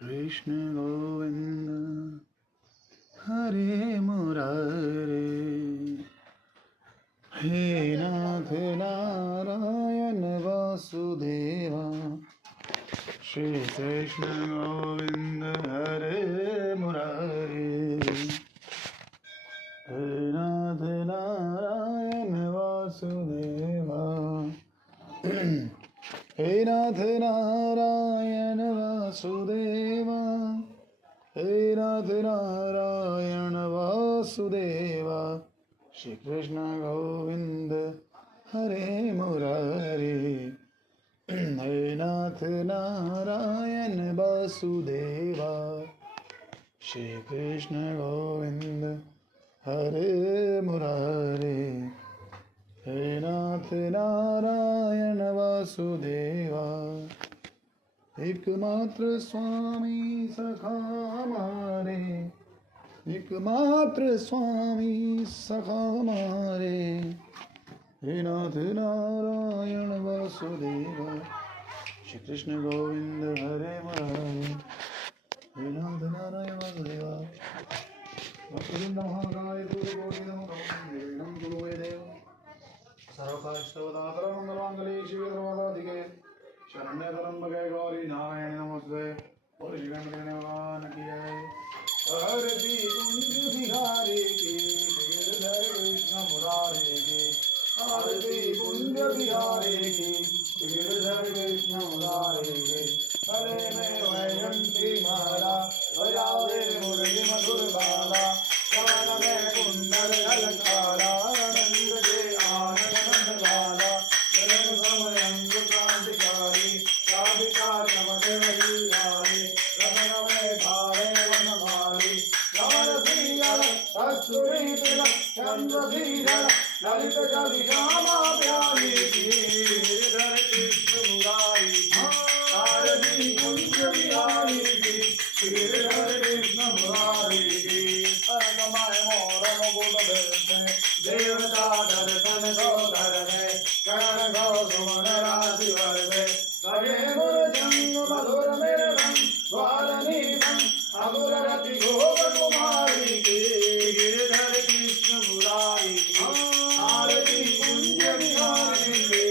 कृष्ण गोविंद हरे मुरारे, हे नाथ नारायण वासुदेवा। श्री कृष्ण गोविंद हरे मुरारे, हे नाथ नारायण वासुदेवा। हे नाथ नारायण वासुदेवा, हे नाथ नारायण वासुदेवा। श्री कृष्ण गोविंद हरे मुरारे, हे नाथ नारायण वासुदेवा। श्री कृष्ण गोविंद हरे मुरारे, हे नाथ नारायण वासुदेवा। एकमात्र स्वामी सखा हमारे, एकमात्र स्वामी सखा हमारे, हे नाथ नारायण वासुदेवा। श्री कृष्ण गोविंद हरे मुरारे, हे नाथ नारायण वासुदेवा। भक्तिवृंद महाकाय सूर्यकोटि नमः गुरुवे देव। सर्वकार्यस्तवदा सर्वमंगलमांगल्ये शिवे सर्वदाधिके शरण्य त्र्यंबके गौरी नारायणी नमोस्तुते। बोल श्री गणपति भगवान की जय। आरती कुंज बिहारी की, गिरधर कृष्ण मुरारे की। आरती कुंज बिहारी की, गिरधर कृष्ण मुरारे की। गले में वैजयंती माला, बजावे मुरली मधुर बाला। कान में कुंडल अलंकारा, नंद के आनंद वाला। जगन समयंग क्रांतिकारी, राधिका चमक रही। रतन में धारे वनमाली, नवरत्न कस्तूरी तिलक चंद्रधीर। ललित कवि श्यामा प्यारी की, गिरधर कृष्ण मुरारी की। आरती कुंज बिहारी की, गिरधर कृष्ण मुरारी की। परममय मोर मुकुट धरते, देवता दर्शन को धरते। करण को सुमन राशि वर्ते, लगे मुर जंग मधुर मेरन। द्वारनीधन अगुर रति गोप कुमारी की, गिरधर कृष्ण मुरारी की। आरती कुंज बिहारी की,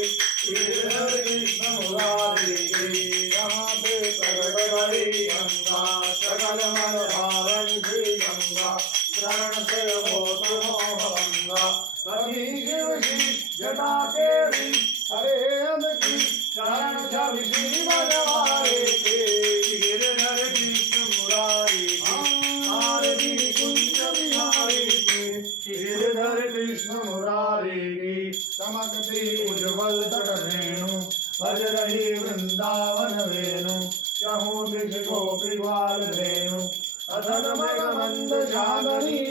गिरधर कृष्ण मुरारी की। नमस्ते प्रगट बड़ी गंगा, सकल मन भावन श्री गंगा। शरण से हो मोहंगा, सभी शिव की जटा केरी। हरे अम की शरण छवि श्री बनवारे के, गिरधर कृष्ण मुरारी की। आरती कुंज बिहारी की, गिरधर कृष्ण मुरारी की। चमकती उज्ज्वल तट रेणु, बज रही वृंदावन वेणु। चहु वृक्ष गोपी बाल धेनु, अथर्व मंद चांदनी।